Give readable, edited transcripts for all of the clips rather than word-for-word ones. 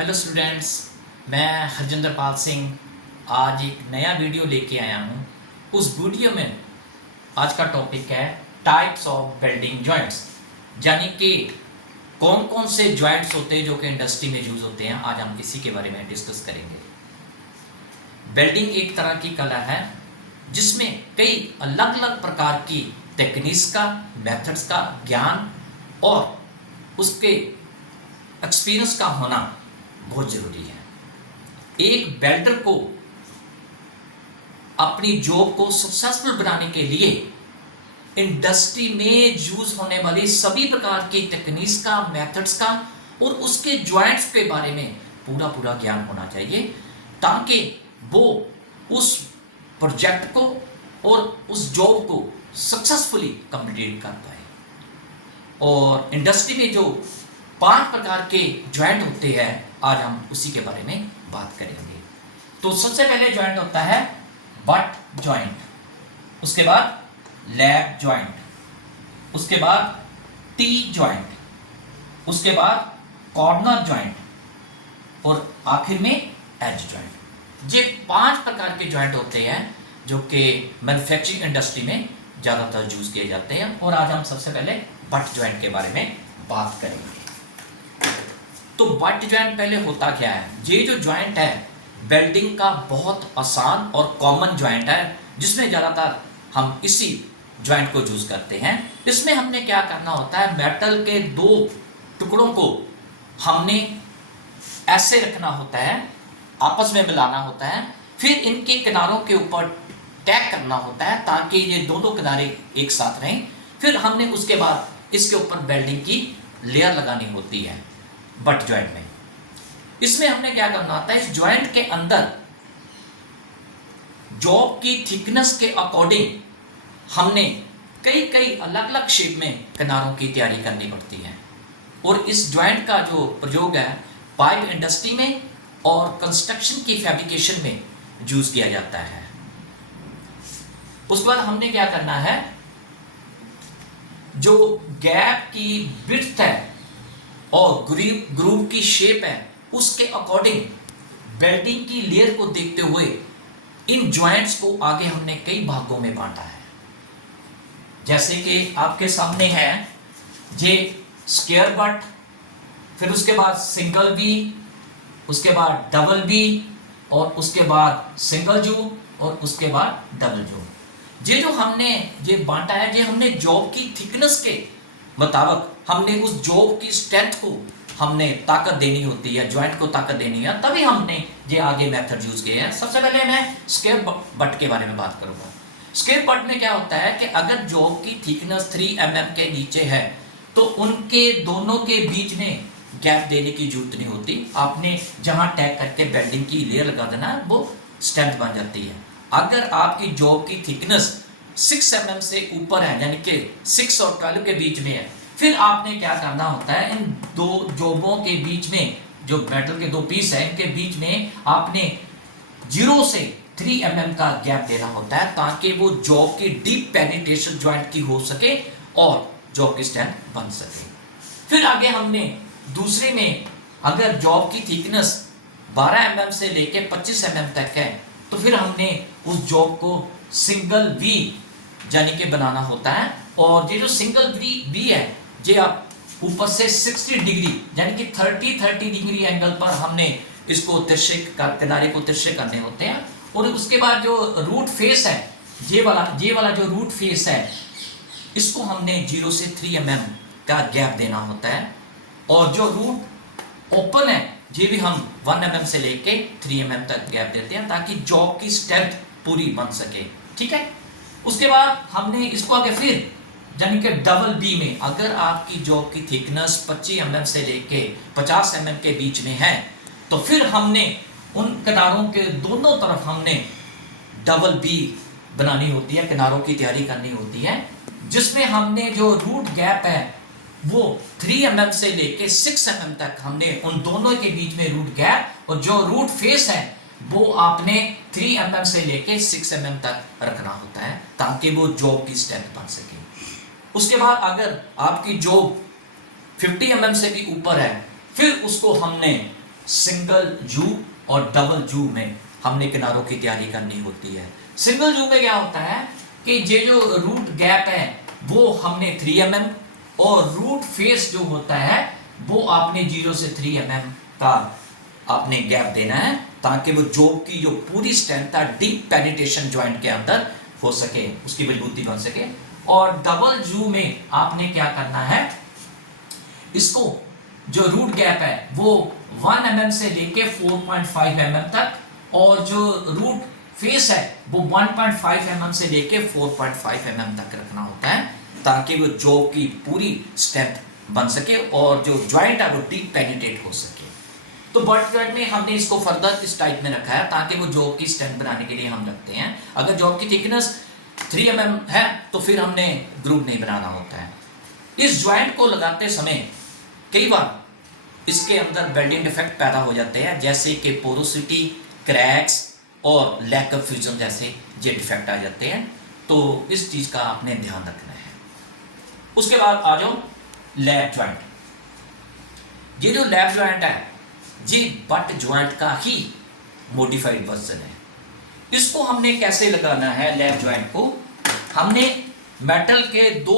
Hello students, मैं हरजिंदर पाल सिंह आज एक नया वीडियो लेके आया हूँ। उस वीडियो में आज का टॉपिक है टाइप्स ऑफ वेल्डिंग जॉइंट्स, यानी कि कौन कौन से जॉइंट्स होते हैं जो कि इंडस्ट्री में यूज़ होते हैं। आज हम इसी के बारे में डिस्कस करेंगे। वेल्डिंग एक तरह की कला है जिसमें कई अलग अलग प्रकार की टेक्निक्स का, मेथड्स का ज्ञान और उसके एक्सपीरियंस का होना बहुत ज़रूरी है। एक वेल्डर को अपनी जॉब को सक्सेसफुल बनाने के लिए इंडस्ट्री में यूज होने वाली सभी प्रकार की टेक्निक्स का, मेथड्स का और उसके जॉइंट्स के बारे में पूरा पूरा ज्ञान होना चाहिए, ताकि वो उस प्रोजेक्ट को और उस जॉब को सक्सेसफुली कंप्लीट कर पाए। और इंडस्ट्री में जो 5 प्रकार के जॉइंट होते हैं, आज हम उसी के बारे में बात करेंगे। तो सबसे पहले जॉइंट होता है बट जॉइंट, उसके बाद लैब जॉइंट, उसके बाद टी जॉइंट, उसके बाद कॉर्नर जॉइंट और आखिर में एज जॉइंट। ये 5 प्रकार के जॉइंट होते हैं जो कि मैन्युफैक्चरिंग इंडस्ट्री में ज़्यादातर यूज किए जाते हैं। और आज हम सबसे पहले बट जॉइंट के बारे में बात करेंगे। तो बट जॉइंट पहले होता क्या है? ये जो जॉइंट है वेल्डिंग का बहुत आसान और कॉमन जॉइंट है, जिसमें ज़्यादातर हम इसी जॉइंट को यूज करते हैं। इसमें हमने क्या करना होता है, मेटल के 2 टुकड़ों को हमने ऐसे रखना होता है, आपस में मिलाना होता है, फिर इनके किनारों के ऊपर टैग करना होता है ताकि ये दोनों किनारे एक साथ रहें। फिर हमने उसके बाद इसके ऊपर वेल्डिंग की लेयर लगानी होती है बट जॉइंट में। इसमें हमने क्या करना होता है, इस जॉइंट के अंदर जॉब की थिकनेस के अकॉर्डिंग हमने कई अलग अलग शेप में किनारों की तैयारी करनी पड़ती है। और इस जॉइंट का जो प्रयोग है पाइप इंडस्ट्री में और कंस्ट्रक्शन की फैब्रिकेशन में यूज किया जाता है। उसके बाद हमने क्या करना है, जो गैप की विड्थ है और ग्रूव की शेप है, उसके अकॉर्डिंग वेल्डिंग की लेयर को देखते हुए इन जॉइंट्स को आगे हमने कई भागों में बांटा है। जैसे कि आपके सामने है ये स्क्वायर बट, फिर उसके बाद सिंगल वी, उसके बाद डबल वी, और उसके बाद सिंगल जू, और उसके बाद डबल जू। ये जो हमने ये बांटा है, ये हमने जॉब की थिकनेस के मुताबिक हमने उस जॉब की स्ट्रेंथ को हमने ताकत देनी होती है, जॉइंट को ताकत देनी है, तभी हमने ये आगे मेथड यूज किए हैं। सबसे पहले मैं स्क्वायर बट के बारे में बात करूंगा। स्क्वायर बट में क्या होता है कि अगर जॉब की थिकनेस 3 mm के नीचे है तो उनके दोनों के बीच में गैप देने की जरूरत नहीं होती। आपने जहां टैग करके वेल्डिंग की लेयर लगा देना, वो स्ट्रेंथ बन जाती है। अगर आपकी जॉब की थिकनेस 6 mm से ऊपर है, यानी कि 6 और 12 के बीच में है, फिर आपने क्या करना होता है, इन 2 जॉबों के बीच में जो मेटल के 2 पीस है, इनके बीच में आपने 0 से 3 mm का गैप देना होता है, ताकि वो जॉब की डीप पेनिट्रेशन जॉइंट की हो सके और जॉब की स्ट्रेंथ बन सके। फिर आगे हमने दूसरे में अगर जॉब की थिकनेस 12 mm से लेके 25 mm तक है, तो फिर हमने उस जॉब को सिंगल वी यानी कि बनाना होता है। और ये जो सिंगल वी है, ये आप ऊपर से 60 डिग्री यानी कि 30 डिग्री एंगल पर हमने इसको तिरछे किनारे को तिरछे करने होते हैं। और उसके बाद जो रूट फेस है, ये वाला जो रूट फेस है, इसको हमने 0 से 3 mm का गैप देना होता है। और जो रूट ओपन है, ये भी हम 1 mm से लेके 3 mm तक गैप देते हैं, ताकि जॉब की स्ट्रेंथ पूरी बन सके। ठीक है। उसके बाद हमने इसको आगे फिर यानी कि डबल बी में, अगर आपकी जॉब की थिकनेस 25 mm से लेके 50 mm के बीच में है, तो फिर हमने उन किनारों के दोनों तरफ हमने डबल बी बनानी होती है, किनारों की तैयारी करनी होती है, जिसमें हमने जो रूट गैप है वो 3 mm से लेके 6 mm तक हमने उन दोनों के बीच में रूट गैप, और जो रूट फेस है वो आपने 3 mm से लेके 6 mm तक रखना होता है, ताकि वो जॉब की स्ट्रेंथ बन सके। उसके बाद अगर आपकी जॉब 50 mm से भी ऊपर है, फिर उसको हमने सिंगल जू और डबल जू में हमने किनारों की तैयारी करनी होती है। सिंगल जू में क्या होता है कि ये जो रूट गैप है वो हमने 3 mm और रूट फेस जो होता है वो आपने 0 से 3 mm का आपने गैप देना है, ताकि वो जॉब की जो पूरी स्ट्रेंथ है डीप पेनिट्रेशन जॉइंट के अंदर हो सके, उसकी मजबूती बन सके। और डबल जू में आपने क्या करना है, इसको जो रूट गैप है वो 1 mm से लेके 4.5 mm तक, और जो रूट फेस है वो 1.5 mm से लेके 4.5 mm तक रखना होता है, ताकि वो जॉब की पूरी स्ट्रेंथ बन सके और जो जॉइंट है वो डीप पेनिट्रेट हो सके। तो बट जॉइंट में हमने इसको फर्दर इस टाइप में रखा है ताकि वो जॉब की स्ट्रेंथ बनाने के लिए हम रखते हैं। अगर जॉब की थिकनेस 3 mm है तो फिर हमने ग्रूव नहीं बनाना होता है। इस जॉइंट को लगाते समय कई बार इसके अंदर बेल्डिंग डिफेक्ट पैदा हो जाते हैं, जैसे कि पोरोसिटी, क्रैक्स और लैक ऑफ फ्यूजन जैसे ये डिफेक्ट आ जाते हैं। तो इस चीज़ का आपने ध्यान रखना है। उसके बाद आ जाओ लैप जॉइंट। ये जो लैप जॉइंट है ये बट जॉइंट का ही मॉडिफाइड वर्जन है। इसको हमने कैसे लगाना है लैप जॉइंट को, हमने मेटल के 2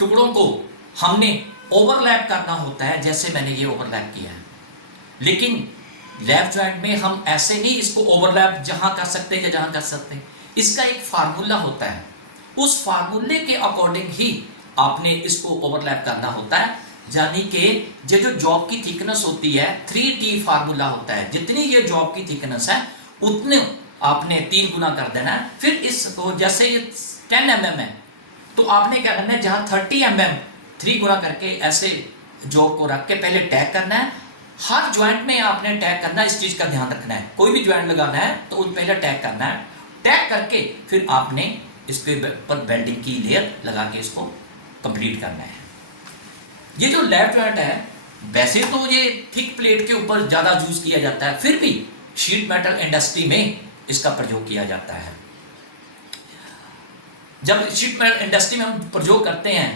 टुकड़ों को हमने ओवरलैप करना होता है, जैसे मैंने ये ओवरलैप किया है। लेकिन लैप जॉइंट में हम ऐसे नहीं इसको ओवरलैप जहां कर सकते हैं या जहां कर सकते हैं, इसका एक फार्मूला होता है। उस फार्मूले के अकॉर्डिंग ही आपने इसको ओवरलैप करना होता है। यानी कि ये जो जॉब की थिकनेस होती है 3T फार्मूला होता है, जितनी ये जॉब की थिकनेस है उतने आपने 3 गुना कर देना है। फिर इसको जैसे ये 10 mm है तो आपने क्या करना है, जहां 30 mm 3 गुना करके ऐसे जॉब को रख के पहले टैग करना है। हर ज्वाइंट में आपने टैग करना है, इस चीज का ध्यान रखना है। कोई भी ज्वाइंट लगाना है तो पहले टैग करना है, टैग करके फिर आपने इसके ऊपर बेल्डिंग की लेयर लगा के इसको कंप्लीट करना है। ये जो लैप जॉइंट है वैसे तो ये थिक प्लेट के ऊपर ज़्यादा यूज किया जाता है, फिर भी शीट मेटल इंडस्ट्री में इसका प्रयोग किया जाता है। जब शीट मेटल इंडस्ट्री में हम प्रयोग करते हैं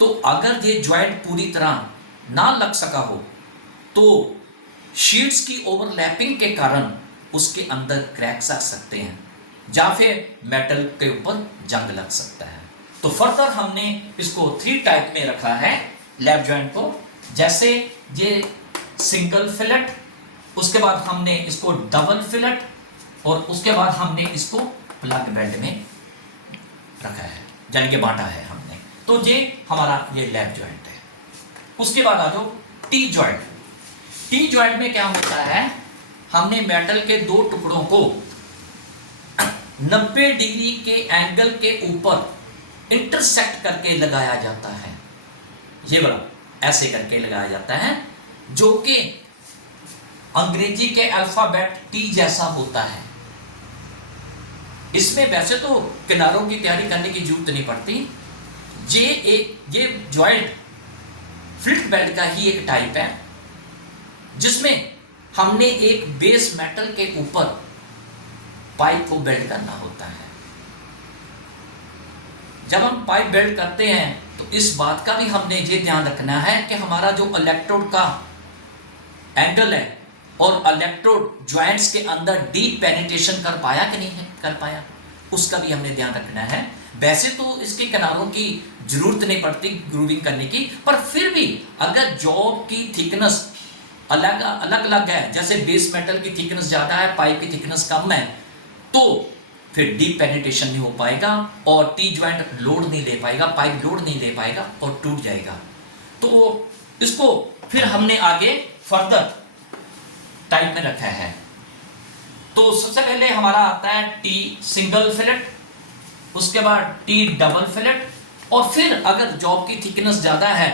तो अगर ये जॉइंट पूरी तरह ना लग सका हो तो शीट्स की ओवरलैपिंग के कारण उसके अंदर क्रैक्स आ सकते हैं या फिर मेटल के ऊपर जंग लग सकता है। तो फर्दर हमने इसको 3 टाइप में रखा है लैप जॉइंट को, जैसे ये सिंगल फिलेट, उसके बाद हमने इसको डबल फिलेट और उसके बाद हमने इसको प्लग बेल्ट में रखा है, यानी कि बांटा है हमने। तो ये हमारा ये लैप जॉइंट है। उसके बाद आ जाओ टी जॉइंट। टी जॉइंट में क्या होता है, हमने मेटल के 2 टुकड़ों को 90 डिग्री के एंगल के ऊपर इंटरसेक्ट करके लगाया जाता है। ये वाला ऐसे करके लगाया जाता है, जो कि अंग्रेजी के अल्फाबेट टी जैसा होता है। इसमें वैसे तो किनारों की तैयारी करने की जरूरत नहीं पड़ती। ये जॉइंट फ्लिट बेल्ट का ही एक टाइप है, जिसमें हमने एक बेस मेटल के ऊपर पाइप को बेल्ट करना होता है। जब हम पाइप बेल्ट करते हैं तो इस बात का भी हमने ये ध्यान रखना है कि हमारा जो इलेक्ट्रोड का एंगल है और इलेक्ट्रोड जॉइंट्स के अंदर डीप पेनिट्रेशन कर पाया कि नहीं है कर पाया, उसका भी हमने ध्यान रखना है। वैसे तो इसके किनारों की जरूरत नहीं पड़ती ग्रूविंग करने की, पर फिर भी अगर जॉब की थिकनेस अलग अलग है, जैसे बेस मेटल की थिकनेस ज़्यादा है, पाइप की थिकनेस कम है, तो फिर डीप पेनिट्रेशन नहीं हो पाएगा और टी जॉइंट लोड नहीं ले पाएगा, पाइप लोड नहीं ले पाएगा और टूट जाएगा। तो इसको फिर हमने आगे फर्दर टाइप में रखा है। तो सबसे पहले हमारा आता है टी सिंगल फिलेट, उसके बाद टी डबल फिलेट, और फिर अगर जॉब की थिकनेस ज़्यादा है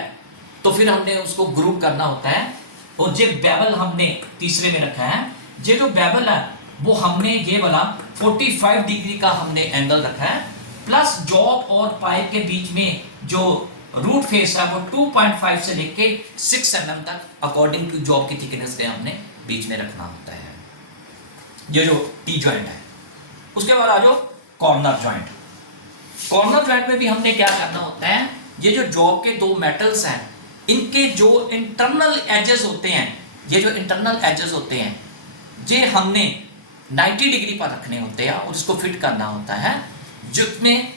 तो फिर हमने उसको ग्रुप करना होता है। और ये बेबल हमने तीसरे में रखा है। ये जो बेबल है वो हमने ये वाला 45 डिग्री का हमने एंगल रखा है, प्लस जॉब और पाइप के बीच में जो रूट फेस है वो 2.5 से लेके 6 mm तक अकॉर्डिंग टू जॉब की थिकनेस के हमने बीच में रखना होता है। ये जो टी जॉइंट है। उसके बाद आ जाओ कॉर्नर जॉइंट। कॉर्नर जॉइंट में भी हमने क्या करना होता है, ये जो जॉब के 2 मेटल्स हैं इनके जो इंटरनल एजेस होते हैं ये जो इंटरनल एजेस होते हैं ये हमने 90 डिग्री पर रखने होते हैं और इसको फिट करना होता है, जिसमें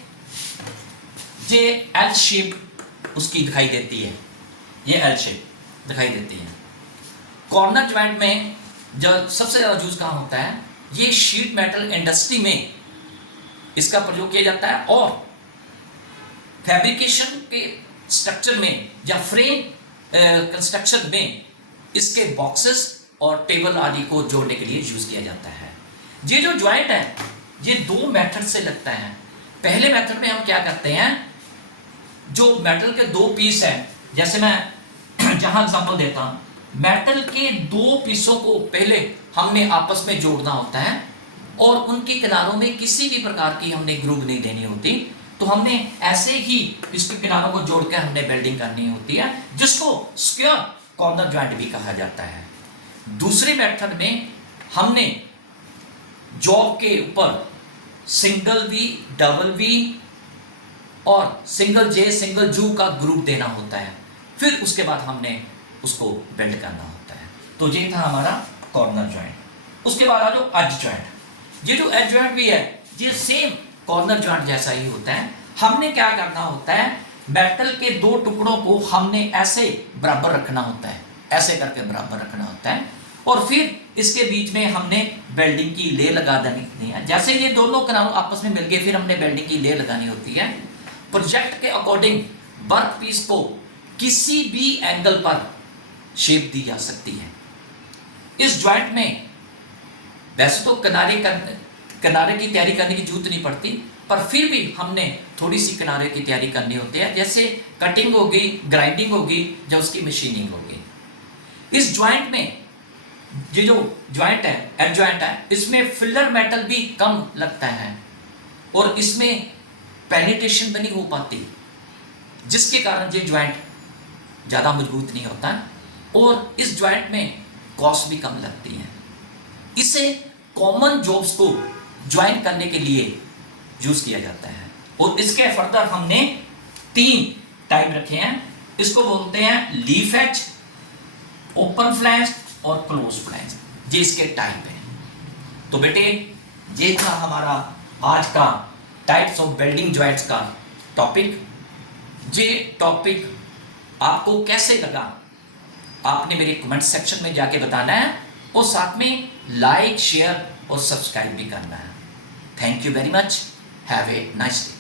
ये एल शेप उसकी दिखाई देती है, ये एल शेप दिखाई देती है। कॉर्नर ज्वाइंट में जो सबसे ज़्यादा यूज कहाँ होता है, ये शीट मेटल इंडस्ट्री में इसका प्रयोग किया जाता है और फैब्रिकेशन के स्ट्रक्चर में या फ्रेम कंस्ट्रक्शन में इसके बॉक्सेस और टेबल आदि को जोड़ने के लिए यूज किया जाता है। ये जो ज्वाइंट है ये दो मेथड से लगता है। पहले मेथड में हम क्या करते हैं, जो मेटल के दो पीस हैं, जैसे मैं जहां एग्जांपल देता हूं, मेटल के दो पीसों को पहले हमने आपस में जोड़ना होता है और उनके किनारों में किसी भी प्रकार की हमने ग्रूव नहीं देनी होती, तो हमने ऐसे ही इसके किनारों को जोड़कर हमने वेल्डिंग करनी होती है, जिसको स्क्वायर कॉर्नर ज्वाइंट भी कहा जाता है। दूसरे मेथड में हमने जॉब के ऊपर सिंगल वी, डबल वी और सिंगल जे, सिंगल जू का ग्रुप देना होता है, फिर उसके बाद हमने उसको बेल्ट करना होता है। तो ये था हमारा कॉर्नर ज्वाइंट। उसके बाद आ जाओ एज ज्वाइंट। ये जो एज ज्वाइंट भी है ये सेम कॉर्नर ज्वाइंट जैसा ही होता है। हमने क्या करना होता है, मेटल के दो टुकड़ों को हमने ऐसे बराबर रखना होता है, ऐसे करके बराबर रखना होता है और फिर इसके बीच में हमने वेल्डिंग की लेयर लगा देनी है। जैसे ये दोनों किनारों आपस में मिल गए, फिर हमने वेल्डिंग की लेयर लगानी होती है। प्रोजेक्ट के अकॉर्डिंग वर्क पीस को किसी भी एंगल पर शेप दी जा सकती है। इस ज्वाइंट में वैसे तो किनारे की तैयारी करने की जरूरत नहीं पड़ती, पर फिर भी हमने थोड़ी सी किनारे की तैयारी करनी होती है, जैसे कटिंग होगी, ग्राइंडिंग होगी, जब उसकी मशीनिंग होगी। इस ज्वाइंट में ये जो ज्वाइंट है, एज ज्वाइंट है, इसमें फिलर मेटल भी कम लगता है और इसमें पेनिट्रेशन भी नहीं हो पाती, जिसके कारण ये ज्वाइंट ज़्यादा मजबूत नहीं होता और इस ज्वाइंट में कॉस्ट भी कम लगती है। इसे कॉमन जॉब्स को ज्वाइन करने के लिए यूज किया जाता है और इसके फर्दर हमने 3 टाइप रखे हैं। इसको बोलते हैं लीफ एज, ओपन फ्लैंज और क्लोज फ्लैंज, ये इसके टाइप हैं। तो बेटे ये था हमारा आज का टाइप्स ऑफ वेल्डिंग ज्वाइंट्स का टॉपिक। ये टॉपिक आपको कैसे लगा आपने मेरे कमेंट सेक्शन में जाके बताना है और साथ में लाइक, शेयर और सब्सक्राइब भी करना है। Thank you very much. Have a nice day.